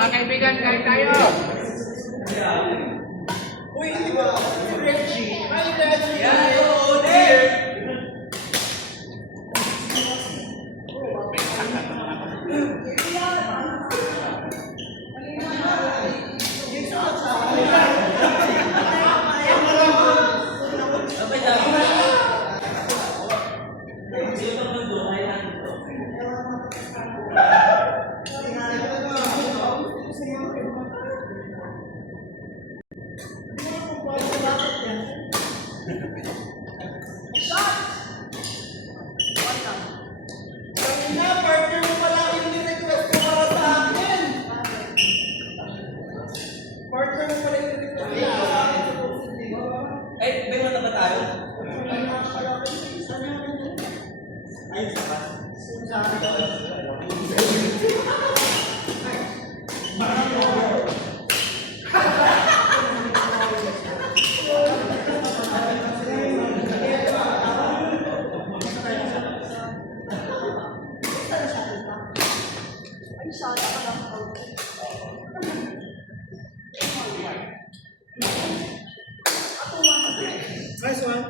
Mga kaibigan, kain tayo! Uy, hindi ba? Reggie. Hi, Reggie. Yan, oo, dear! Partner mo pala yung request ko para sa akin. Partner mo pala yung request ko para sa akin. Eh, may mata ba tayo? Ay, saka. Nice one.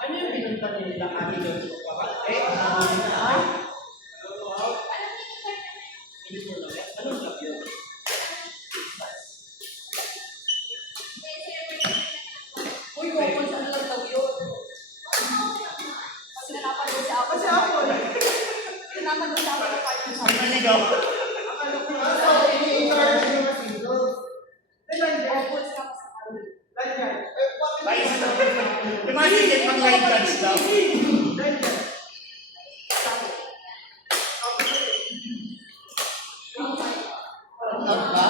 Ano yung pinunta nila kami doon? Uy, kung saan lang daw yun. Kasi napanood sa ako. Kasi ako Pinapanood sa ako ng partner sa akin. Naligaw. Opos ka pa sa akin. Yung mga ticket pang line cards daw. Out ba?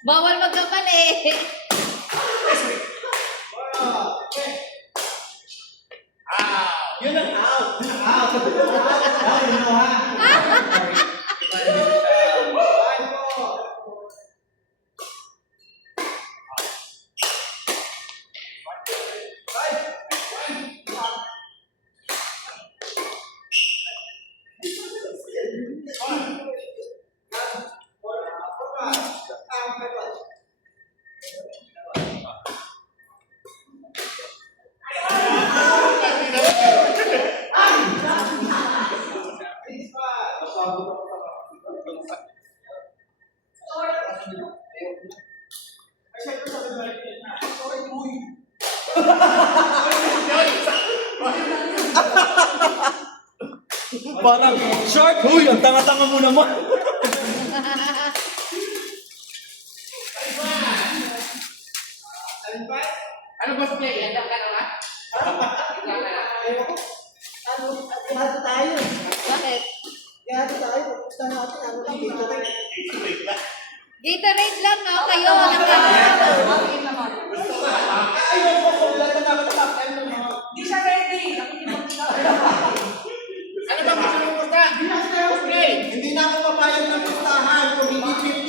Bawal magkamali. Yun ang out. Yun ang out. Ay, no, ha? Parang short. Uy, ang tanga-tanga mo naman. Ano ba play? Yan ka na ba? Lahat tayo. Bakit? Lahat tayo. Gusto natin. Ano lang dito? Gatorade lang nga kayo. Nakakatawa naman. Ayaw ko kung lahat na dapat top-time ng mga... Hindi siya ready. Ano ba gusto mo gusto? Hindi na ako papayag ng listahan kung hindi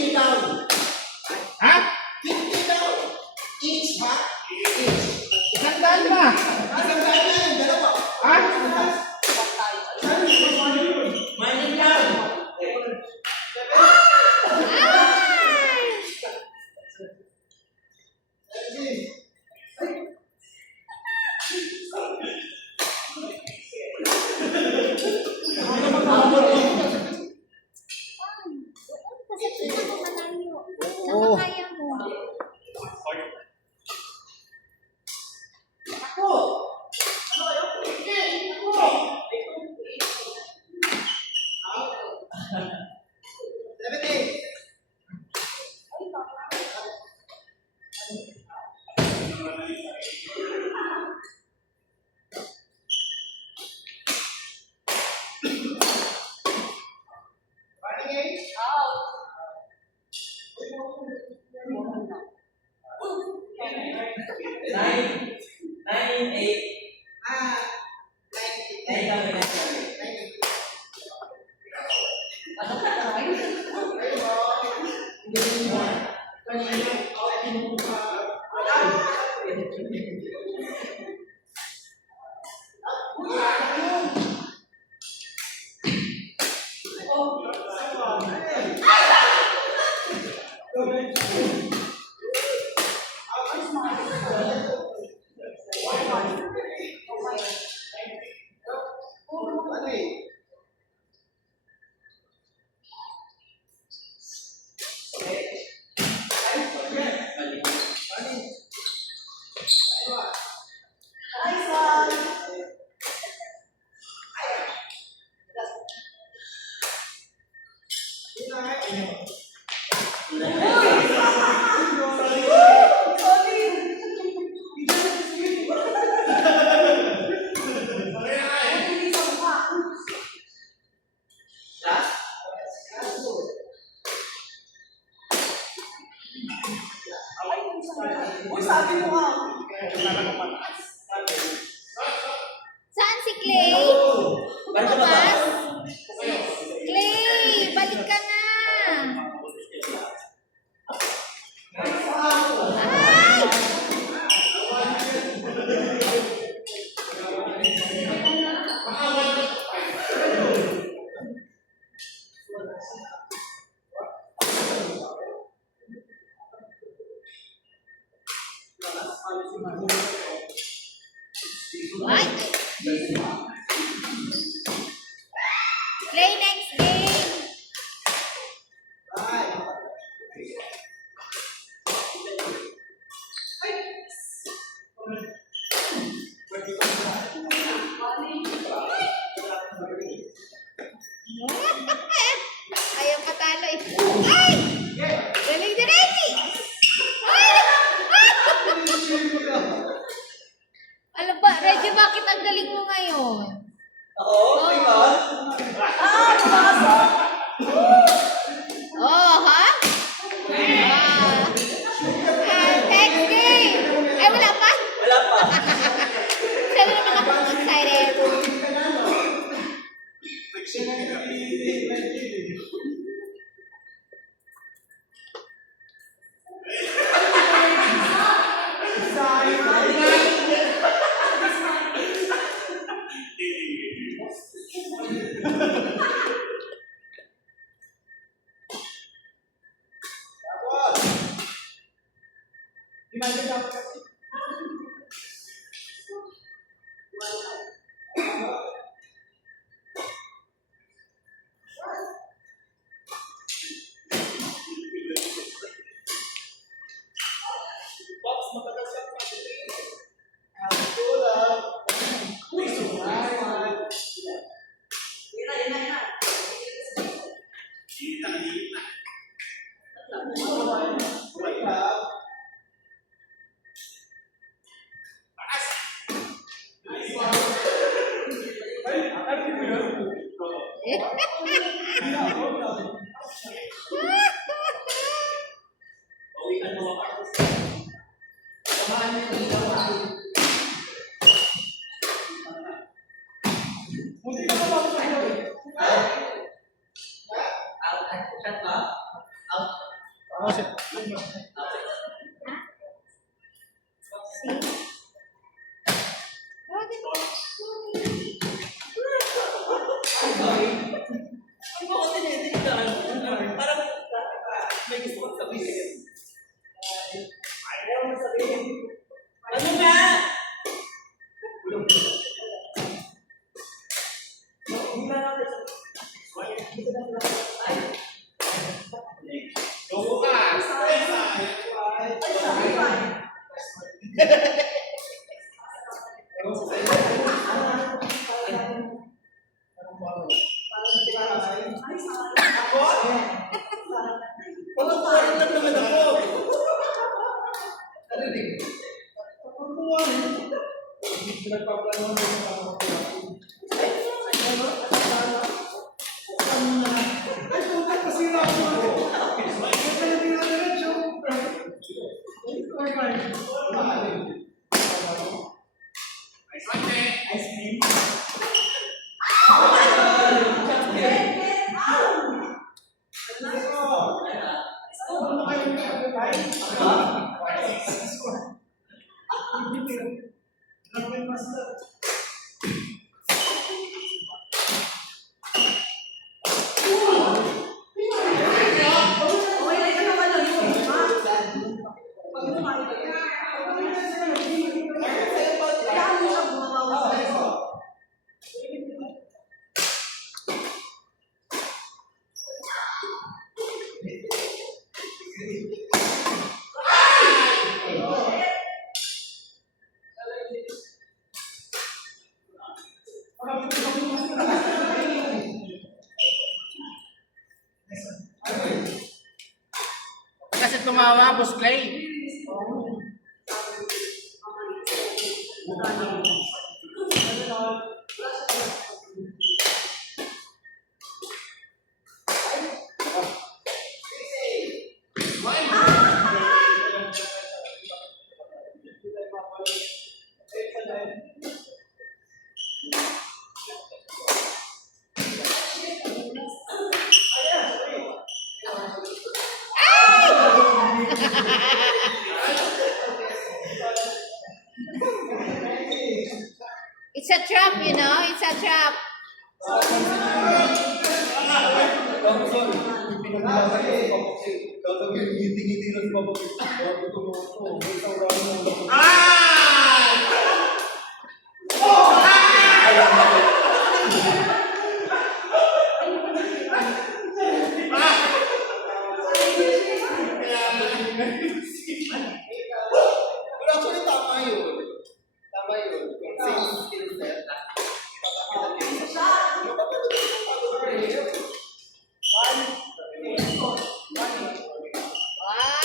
Kasi tingnan mo malayo. Oo. Nakakaya mo. Saan si Clay? Lumabas? Clay, balik ka na. Ay! Ay! Play next game. Ayaw patalo eh. Ay! Galing ni Reggie! Ay! Alam ba, Reggie, bakit ang galing mo ngayon? Ako? Ikaw? Oh, ha? Next game! Ay, wala pa? Wala pa. Sabi naman ako excited. Pagkukuhanan lang naman ako. Kasi tumawa, Boss Clay. It's a trap, you know? It's a trap. Pero actually, tama yun. Tama yun. Same skill set. Wow.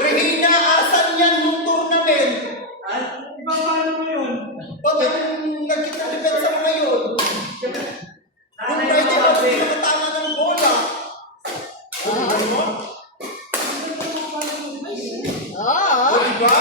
Regina, asan yan yung tournament? Paano mo yun? Pag nagkita-depensa mo ngayon, kung pwede mo pinakatama ng bola. Oh. Diba?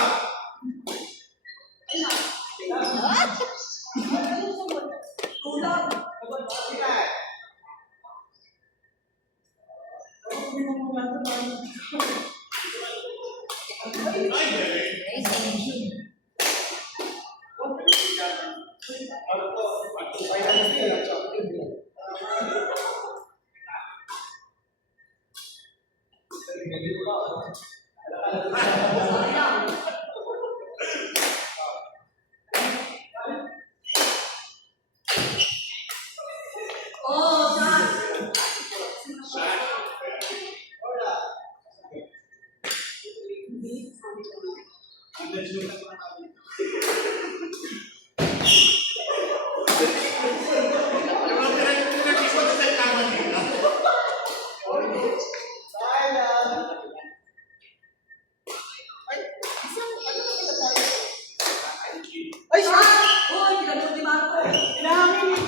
Ay, siya! Uy, pinagod ni Marco. Inahangin eh.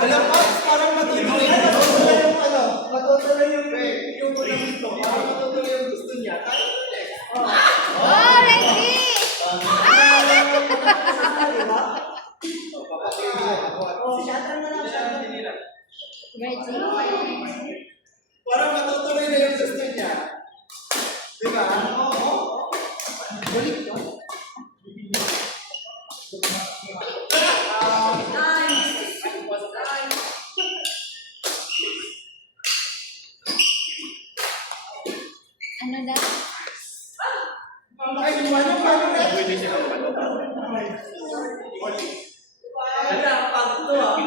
Alam mo, parang matutuloy yung matutuloy yung gusto. Parang matutuloy yung gusto niya. Tayo ulit. Oh, Reggie! Reggie. Parang matutuloy na yung gusto niya. Diba? Oo. Balik ka. Ano na? Ay, paano na? Pwede siya ng Ano, pagod to ah.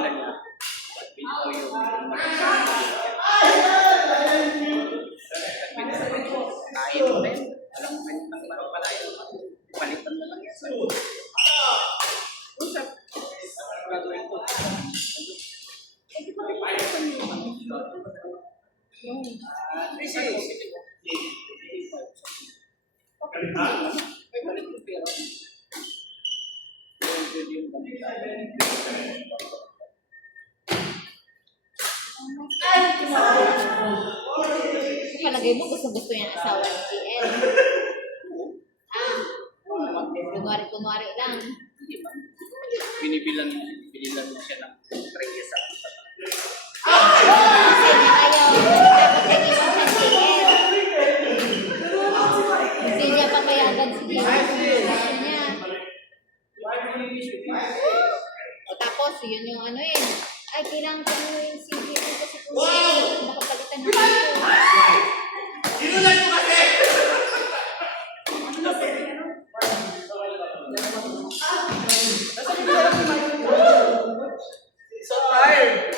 Palagay mo gusto yung asawa ni GL. Kunwari lang. Binibilan mo siya ng reyes sa Kasi niya ayaw. Dapat nag-iwan sa GL. Hindi niya papayagan si GL. Gusto niya. O tapos, yun yung ano eh. Ay, kailangan ko yung CV ko kasi kung makapalitan na ako. Sinulan mo kasi! So tired!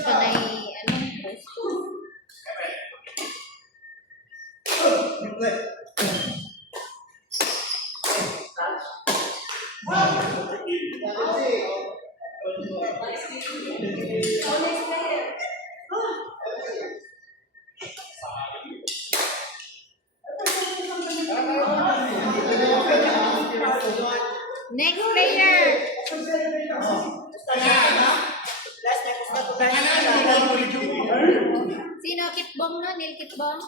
Sanay, ano, gusto. Next player. Sino? Kitbong no? Neil Kitbong?